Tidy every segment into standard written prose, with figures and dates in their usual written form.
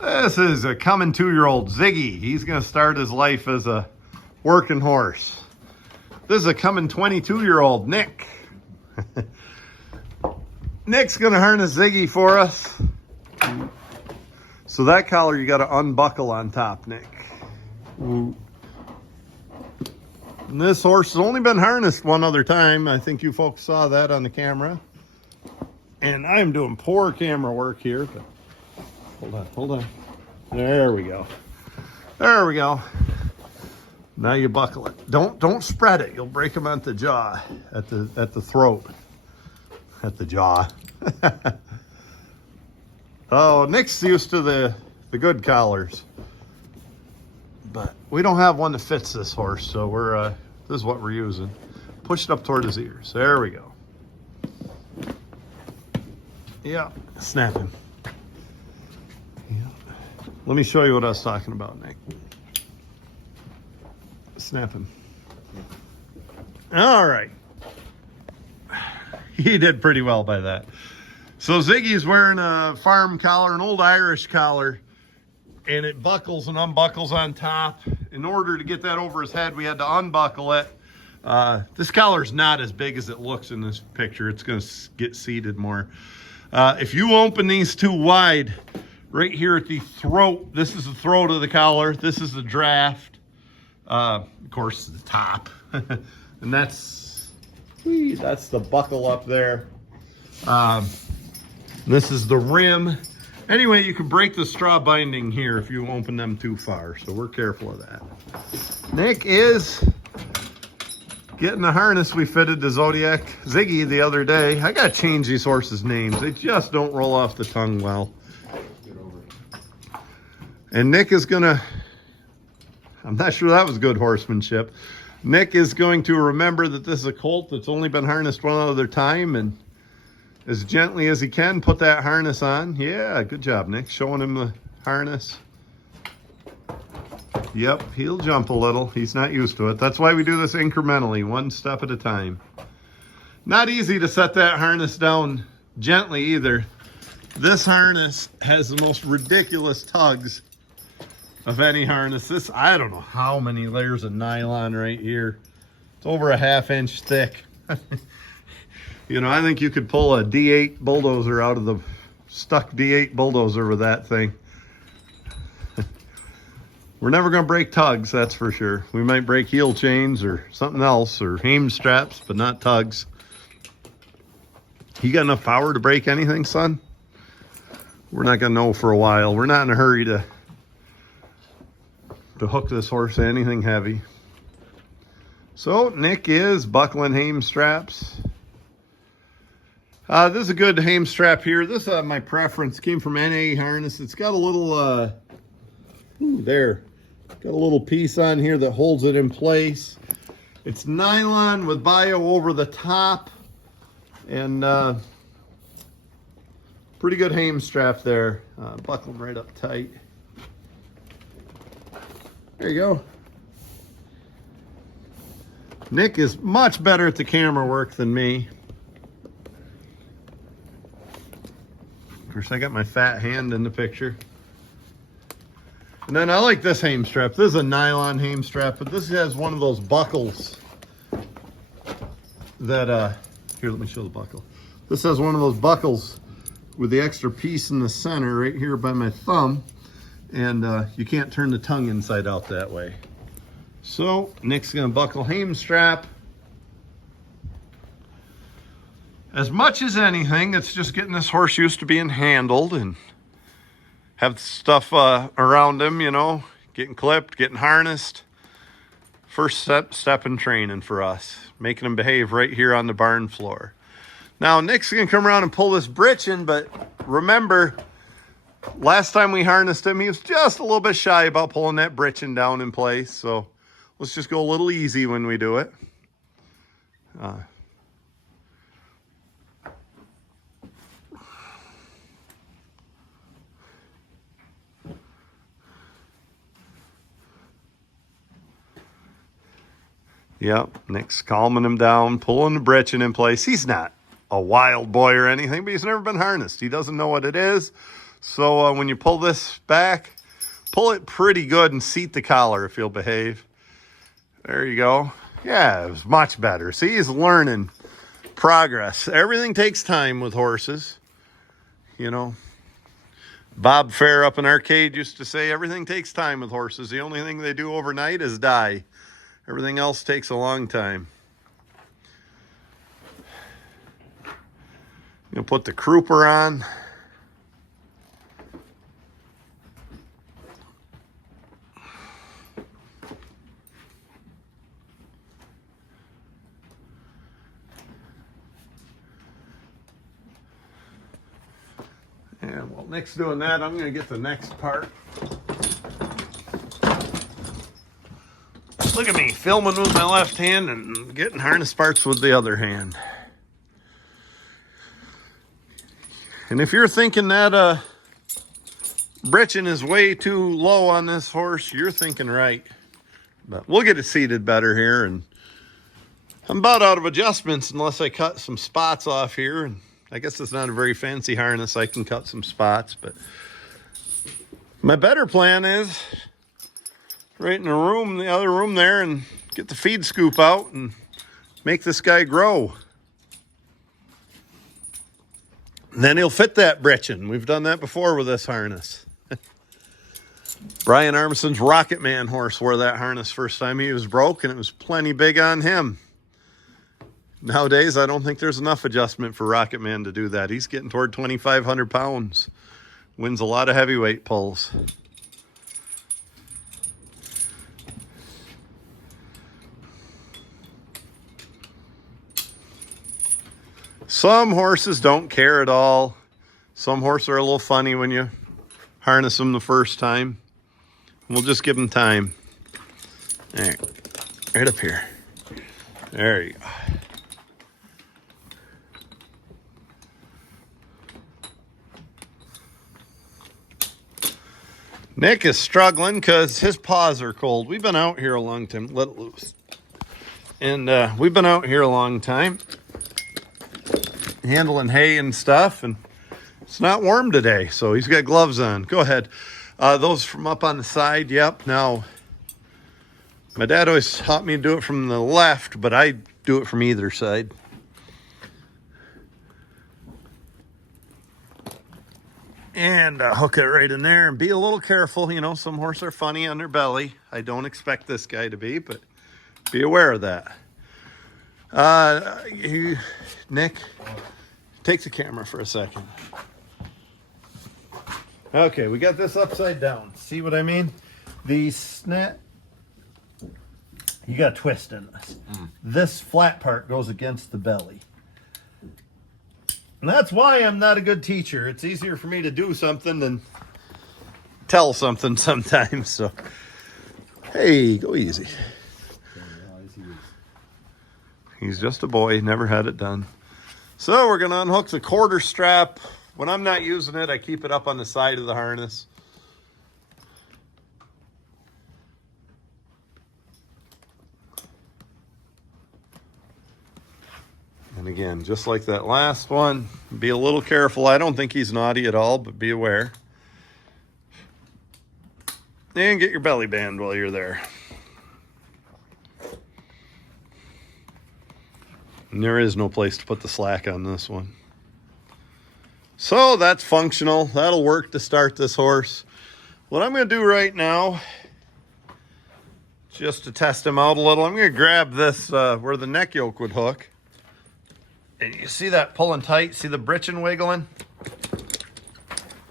This is a coming 2-year-old Ziggy. He's going to start his life as a working horse. This is a coming 22-year-old Nick. Nick's going to harness Ziggy for us. So that collar you got to unbuckle on top, Nick. And this horse has only been harnessed one other time. I think you folks saw that on the camera. And I'm doing poor camera work here, but hold on. There we go. There we go. Now you buckle it. Don't spread it. You'll break them at the jaw, at the throat, at the jaw. Oh, Nick's used to the good collars, but we don't have one that fits this horse, so this is what we're using. Push it up toward his ears. There we go. Yeah, snap him. Yeah. Let me show you what I was talking about, Nick. Snap him. All right. He did pretty well by that. So Ziggy's wearing a farm collar, an old Irish collar, and it buckles and unbuckles on top. In order to get that over his head, we had to unbuckle it. This collar's not as big as it looks in this picture. It's going to get seated more. If you open these two wide, right here at the throat, this is the throat of the collar. This is the draft. Of course, the top. And that's the buckle up there. This is the rim. Anyway, you can break the straw binding here if you open them too far. So we're careful of that. Nick is getting the harness we fitted to Zodiac Ziggy the other day. I got to change these horses' names. They just don't roll off the tongue well. And Nick is going to, I'm not sure that was good horsemanship. Nick is going to remember that this is a colt that's only been harnessed one other time, and as gently as he can put that harness on. Yeah, good job, Nick. Showing him the harness. Yep, he'll jump a little. He's not used to it. That's why we do this incrementally, one step at a time. Not easy to set that harness down gently either. This harness has the most ridiculous tugs of any harness. This, I don't know how many layers of nylon right here. It's over a ½ inch thick. You know, I think you could pull a D8 bulldozer out of the stuck D8 bulldozer with that thing. We're never going to break tugs, that's for sure. We might break heel chains or something else, or hame straps, but not tugs. You got enough power to break anything, son? We're not going to know for a while. We're not in a hurry to hook this horse to anything heavy. So Nick is buckling hame straps. This is a good hame strap here. This is my preference. Came from NA Harness. It's got a little, there. Got a little piece on here that holds it in place. It's nylon with bio over the top. And pretty good hame strap there. Buckled right up tight. There you go. Nick is much better at the camera work than me. Of course, I got my fat hand in the picture. And then I like this hame strap. This is a nylon hame strap, but this has one of those buckles that, here, let me show the buckle. This has one of those buckles with the extra piece in the center right here by my thumb. And you can't turn the tongue inside out that way. So Nick's gonna buckle hame strap. As much as anything, it's just getting this horse used to being handled and have stuff around him, you know, getting clipped, getting harnessed. First step in training for us, making him behave right here on the barn floor. Now, Nick's gonna come around and pull this britchin', but remember, last time we harnessed him, he was just a little bit shy about pulling that britchin' down in place. So let's just go a little easy when we do it. Yep, Nick's calming him down, pulling the britchin' in place. He's not a wild boy or anything, but he's never been harnessed. He doesn't know what it is. So when you pull this back, pull it pretty good and seat the collar if he'll behave. There you go. Yeah, it was much better. See, he's learning. Progress. Everything takes time with horses. You know, Bob Fair up in Arcade used to say everything takes time with horses. The only thing they do overnight is die. Everything else takes a long time. You'll put the crooper on. And while Nick's doing that, I'm going to get the next part. Look at me, filming with my left hand and getting harness parts with the other hand. And if you're thinking that britching is way too low on this horse, you're thinking right. But we'll get it seated better here. And I'm about out of adjustments unless I cut some spots off here. And I guess it's not a very fancy harness. I can cut some spots, but my better plan is right in the room, the other room there, and get the feed scoop out and make this guy grow. And then he'll fit that britching. We've done that before with this harness. Brian Armstrong's Rocket Man horse wore that harness first time he was broke, and it was plenty big on him. Nowadays, I don't think there's enough adjustment for Rocket Man to do that. He's getting toward 2,500 pounds. Wins a lot of heavyweight pulls. Some horses don't care at all. Some horses are a little funny when you harness them the first time. We'll just give them time. All right, right up here. There you go. Nick is struggling because his paws are cold. We've been out here a long time. Let it loose. And we've been out here a long time handling hay and stuff, and it's not warm today, so he's got gloves on. Go ahead. Those from up on the side, yep. Now, my dad always taught me to do it from the left, but I do it from either side. And hook it right in there and be a little careful. You know, some horses are funny on their belly. I don't expect this guy to be, but be aware of that. Nick, take the camera for a second. Okay, we got this upside down. See what I mean? The snap, you got a twist in this. This flat part goes against the belly. And that's why I'm not a good teacher. It's easier for me to do something than tell something sometimes. So, hey, go easy. He's just a boy, never had it done. So we're going to unhook the quarter strap. When I'm not using it, I keep it up on the side of the harness. And again, just like that last one, be a little careful. I don't think he's naughty at all, but be aware. And get your belly band while you're there. And there is no place to put the slack on this one. So that's functional. That'll work to start this horse. What I'm going to do right now, just to test him out a little, I'm going to grab this where the neck yoke would hook. And you see that pulling tight? See the britching wiggling?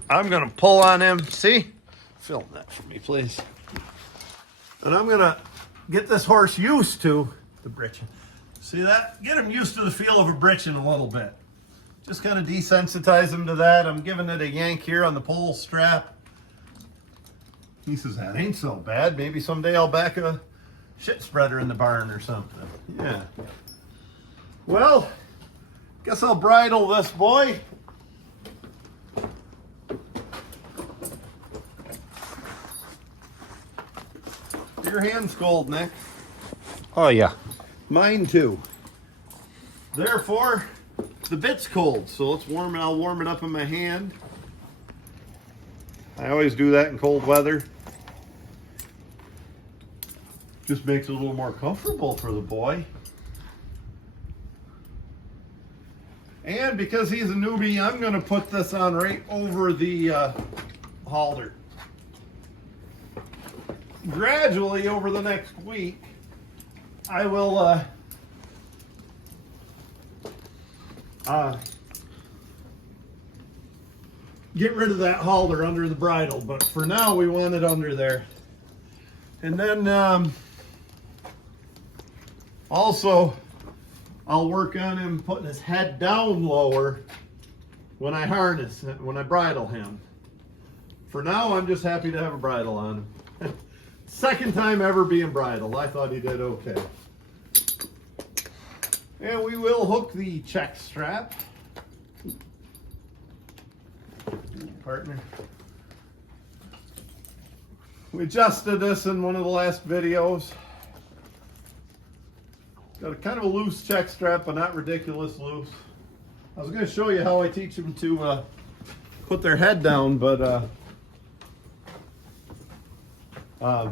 I'm going to pull on him. See? Film that for me, please. And I'm going to get this horse used to the britching. See that? Get him used to the feel of a britching a little bit. Just kind of desensitize him to that. I'm giving it a yank here on the pole strap. He says, that ain't so bad. Maybe someday I'll back a shit spreader in the barn or something. Yeah. Well, guess I'll bridle this boy. Your hand's cold, Nick. Oh, yeah. Mine too. Therefore, the bit's cold, so let's warm it. I'll warm it up in my hand. I always do that in cold weather. Just makes it a little more comfortable for the boy. And because he's a newbie, I'm going to put this on right over the halter. Gradually, over the next week, I will get rid of that halter under the bridle, but for now we want it under there. And then also I'll work on him putting his head down lower when I harness it, when I bridle him. For now, I'm just happy to have a bridle on him. Second time ever being bridled. I thought he did okay. And we will hook the check strap. Partner. We adjusted this in one of the last videos. Got a kind of a loose check strap, but not ridiculous loose. I was going to show you how I teach them to put their head down, but I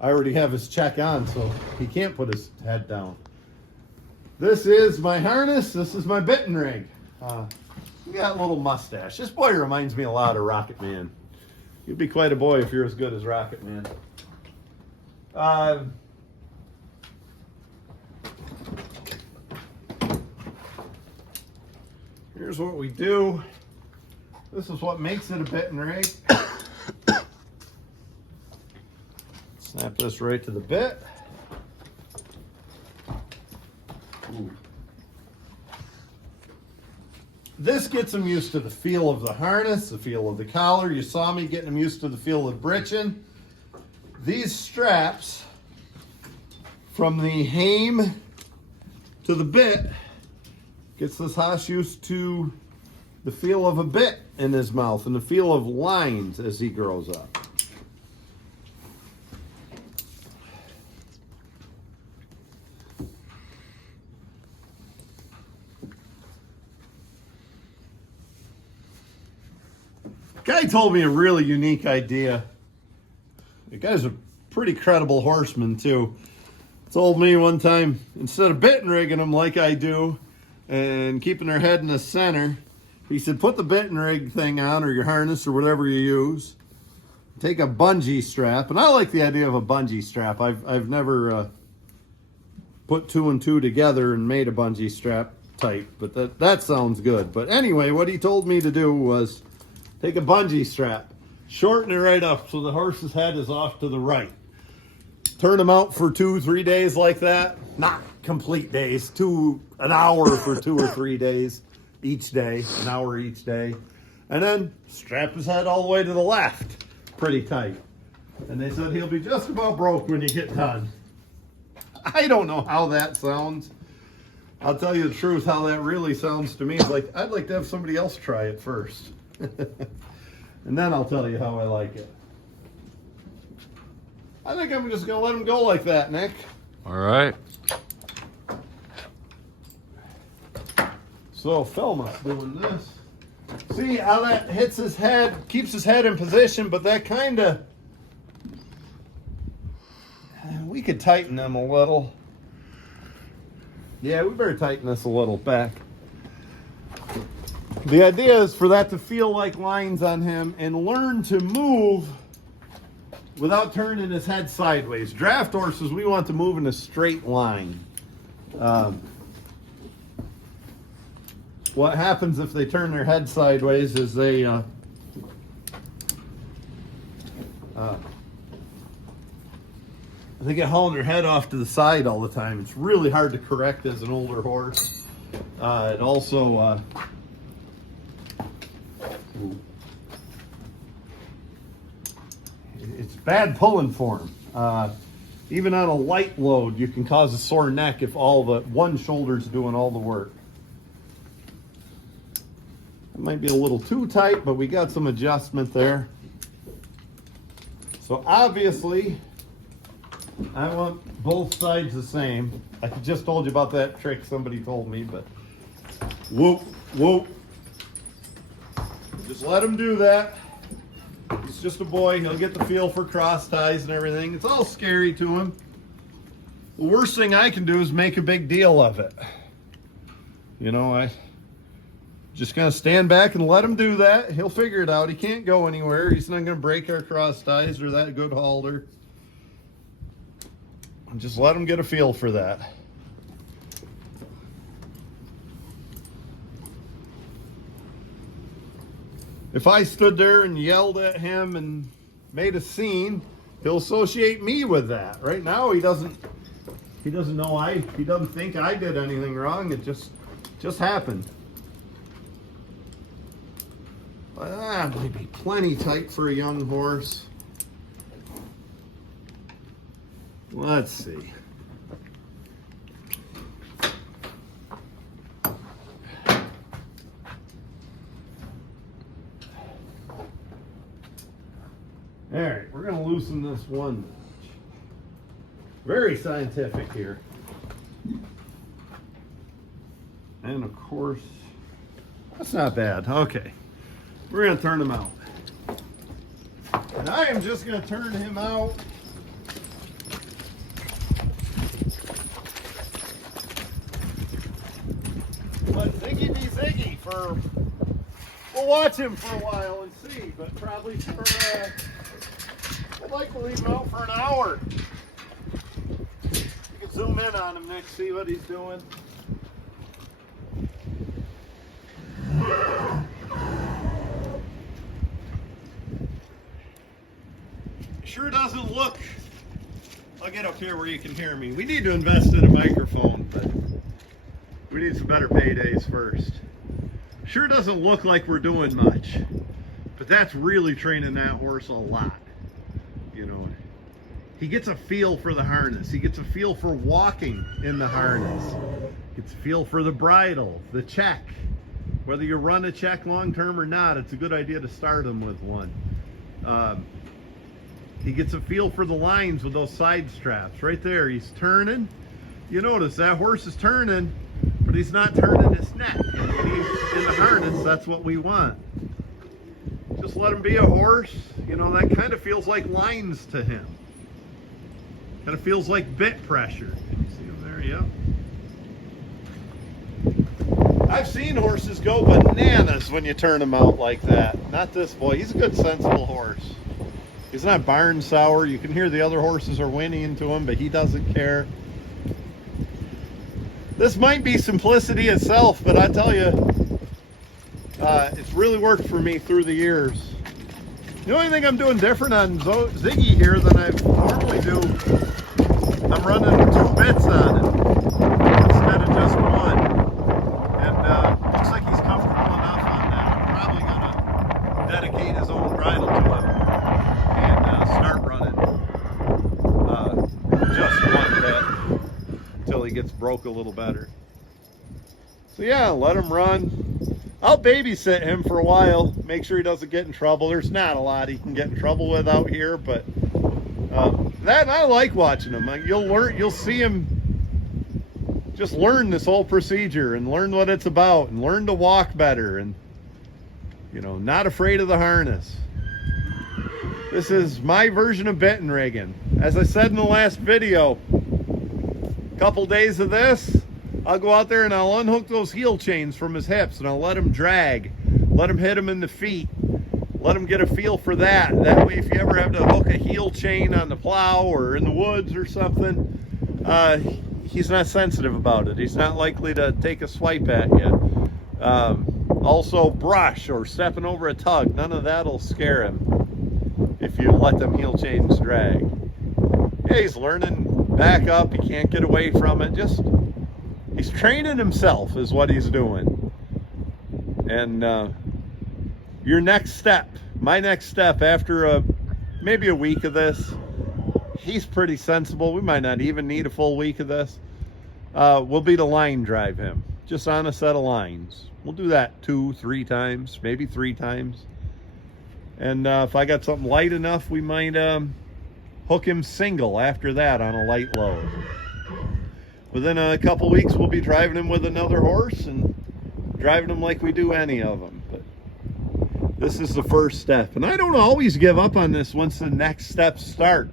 already have his check on, so he can't put his head down. This is my harness. This is my bitten rig. He got a little mustache. This boy reminds me a lot of Rocket Man. You'd be quite a boy if you're as good as Rocket Man. Here's what we do. This is what makes it a bitten rig. Snap this right to the bit. Ooh. This gets them used to the feel of the harness, the feel of the collar. You saw me getting them used to the feel of the breeching. These straps, from the hame to the bit, gets this hoss used to the feel of a bit in his mouth and the feel of lines as he grows up. Guy told me a really unique idea. The guy's a pretty credible horseman too. Told me one time, instead of bitten rigging them like I do and keeping their head in the center, he said put the bitten rig thing on, or your harness or whatever you use. Take a bungee strap, and I like the idea of a bungee strap. I've never put two and two together and made a bungee strap type, but that sounds good. But anyway, what he told me to do was take a bungee strap, shorten it right up so the horse's head is off to the right. Turn them out for 2-3 days like that. Not complete days, an hour for 2 or 3 days each day, an hour each day. And then strap his head all the way to the left, pretty tight. And they said he'll be just about broke when you get done. I don't know how that sounds. I'll tell you the truth, how that really sounds to me is like, I'd like to have somebody else try it first. And then I'll tell you how I like it. I think I'm just going to let him go like that, Nick. All right. So film us doing this. See how that hits his head, keeps his head in position, but that kind of, we could tighten them a little. Yeah, we better tighten this a little back. The idea is for that to feel like lines on him and learn to move without turning his head sideways. Draft horses, we want to move in a straight line. What happens if they turn their head sideways is they get hauling their head off to the side all the time. It's really hard to correct as an older horse. It also it's bad pulling for him. Even on a light load, you can cause a sore neck if one shoulder's doing all the work. It might be a little too tight, but we got some adjustment there. So obviously, I want both sides the same. I just told you about that trick somebody told me, but whoop, whoop. Just let him do that. He's just a boy. He'll get the feel for cross ties and everything. It's all scary to him. The worst thing I can do is make a big deal of it. You know, I just gonna stand back and let him do that. He'll figure it out. He can't go anywhere. He's not gonna break our cross ties or that good halter. Just let him get a feel for that. If I stood there and yelled at him and made a scene, he'll associate me with that. Right now, he doesn't know he doesn't think I did anything wrong. It just happened. But that might be plenty tight for a young horse. Let's see. All right, we're gonna loosen this one. Very scientific here. And of course, that's not bad. Okay, we're gonna turn him out. And I am just gonna turn him out let Ziggy be Ziggy for, we'll watch him for a while and see, but probably for, I'd like to leave him out for an hour. You can zoom in on him next, see what he's doing. Sure doesn't look, I'll get up here where you can hear me. We need to invest in a microphone, but we need some better paydays first. Sure doesn't look like we're doing much, but that's really training that horse a lot. You know, he gets a feel for the harness. He gets a feel for walking in the harness. Gets a feel for the bridle, the check. Whether you run a check long term or not, it's a good idea to start him with one. He gets a feel for the lines with those side straps. Right there, he's turning. You notice that horse is turning, but he's not turning his neck. He's in the harness, that's what we want. Just let him be a horse. You know, that kind of feels like lines to him. Kind of feels like bit pressure. Can you see him there? Yeah. I've seen horses go bananas when you turn them out like that. Not this boy. He's a good, sensible horse. He's not barn sour. You can hear the other horses are whinnying to him, but he doesn't care. This might be simplicity itself, but I tell you, it's really worked for me through the years. The only thing I'm doing different on Ziggy here than I normally do, I'm running 2 bits on it instead of just one. And looks like he's comfortable enough on that. I'm probably going to dedicate his own bridle to him and start running just 1 bit until he gets broke a little better. So yeah, let him run. I'll babysit him for a while, make sure he doesn't get in trouble. There's not a lot he can get in trouble with out here, but that I like watching him. You'll see him just learn this whole procedure and learn what it's about and learn to walk better and, you know, not afraid of the harness. This is my version of bitten rigging. As I said in the last video, a couple days of this, I'll go out there and I'll unhook those heel chains from his hips and I'll let him drag, let him hit him in the feet, let him get a feel for that. That way, if you ever have to hook a heel chain on the plow or in the woods or something, he's not sensitive about it. He's not likely to take a swipe at you. Also, brush or stepping over a tug, none of that'll scare him if you let them heel chains drag. Yeah, he's learning back up. He can't get away from it. Just he's training himself is what he's doing. And your next step, my next step after maybe a week of this, he's pretty sensible. We might not even need a full week of this. Will be to line drive him, just on a set of lines. We'll do that 2-3 times, maybe 3 times. And if I got something light enough, we might hook him single after that on a light load. Within a couple weeks, we'll be driving him with another horse and driving him like we do any of them. But This is the first step. And I don't always give up on this once the next steps start,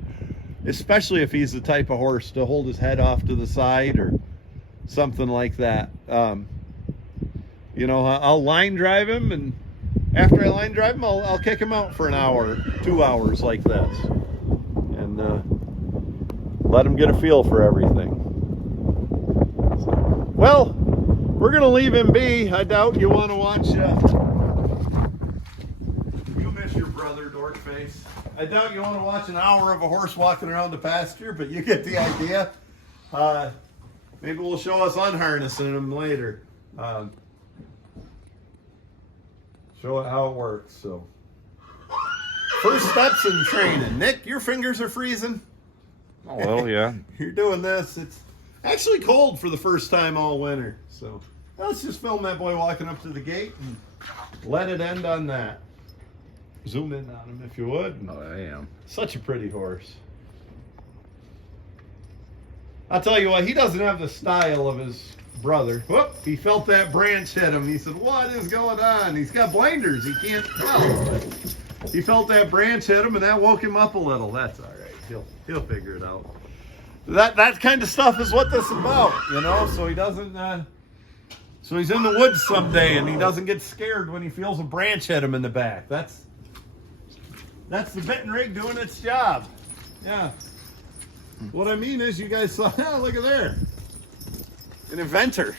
especially if he's the type of horse to hold his head off to the side or something like that. You know, I'll line drive him, and after I line drive him, I'll kick him out for an hour, 2 hours like this, and let him get a feel for everything. So, well, we're gonna leave him be. I doubt you want to watch. You miss your brother, dork face. I doubt you want to watch an hour of a horse walking around the pasture, but you get the idea. Maybe we'll show us unharnessing him later. Show it how it works. So, first steps in training. Nick, your fingers are freezing. Oh, well, yeah. You're doing this. It's actually cold for the first time all winter. So, let's just film that boy walking up to the gate and let it end on that. Zoom in on him if you would. Oh, I am. Such a pretty horse. I'll tell you what, he doesn't have the style of his brother. Whoop, he felt that branch hit him. He said, what is going on? He's got blinders. He can't tell. He felt that branch hit him, and that woke him up a little. That's all right. He'll figure it out. That kind of stuff is what this is about, you know? So he doesn't... so he's in the woods someday, and he doesn't get scared when he feels a branch hit him in the back. That's the bit and rig doing its job. Yeah. What I mean is, you guys saw... Oh, look at there. An inventor.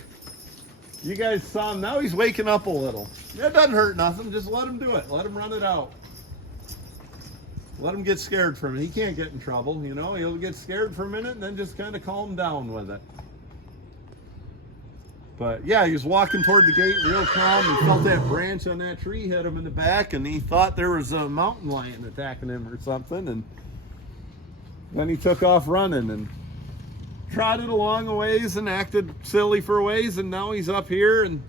You guys saw him. Now he's waking up a little. That doesn't hurt nothing. Just let him do it. Let him run it out. Let him get scared for a minute. He can't get in trouble, you know. He'll get scared for a minute and then just kind of calm down with it. But yeah, he was walking toward the gate real calm. He felt that branch on that tree hit him in the back, and he thought there was a mountain lion attacking him or something. And then he took off running and trotted along a ways and acted silly for a ways, and now he's up here and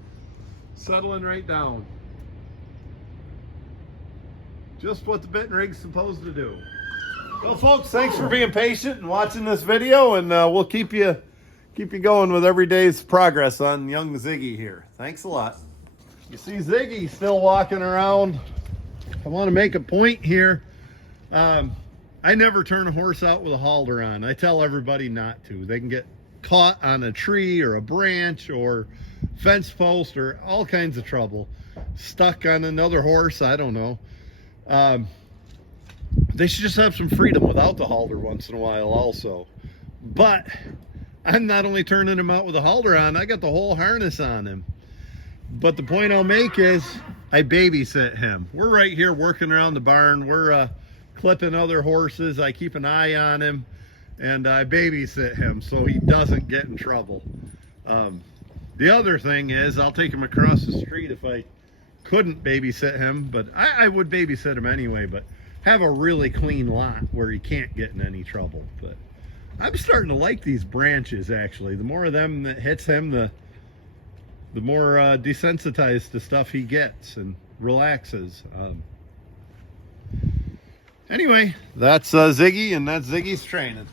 settling right down. Just what the bit and rig's supposed to do. Well, folks, thanks for being patient and watching this video, and we'll keep you going with every day's progress on young Ziggy here. Thanks a lot. You see Ziggy still walking around. I want to make a point here. I never turn a horse out with a halter on. I tell everybody not to. They can get caught on a tree or a branch or fence post or all kinds of trouble. Stuck on another horse, I don't know. They should just have some freedom without the halter once in a while also. But I'm not only turning him out with a halter on, I got the whole harness on him. But the point I'll make is I babysit him. We're right here working around the barn. We're clipping other horses. I keep an eye on him, and I babysit him so he doesn't get in trouble. The other thing is I'll take him across the street if I couldn't babysit him, but I would babysit him anyway, but have a really clean lot where he can't get in any trouble. But I'm starting to like these branches, actually. The more of them that hits him, the more desensitized to stuff he gets and relaxes. Anyway, that's Ziggy, and that's Ziggy's training.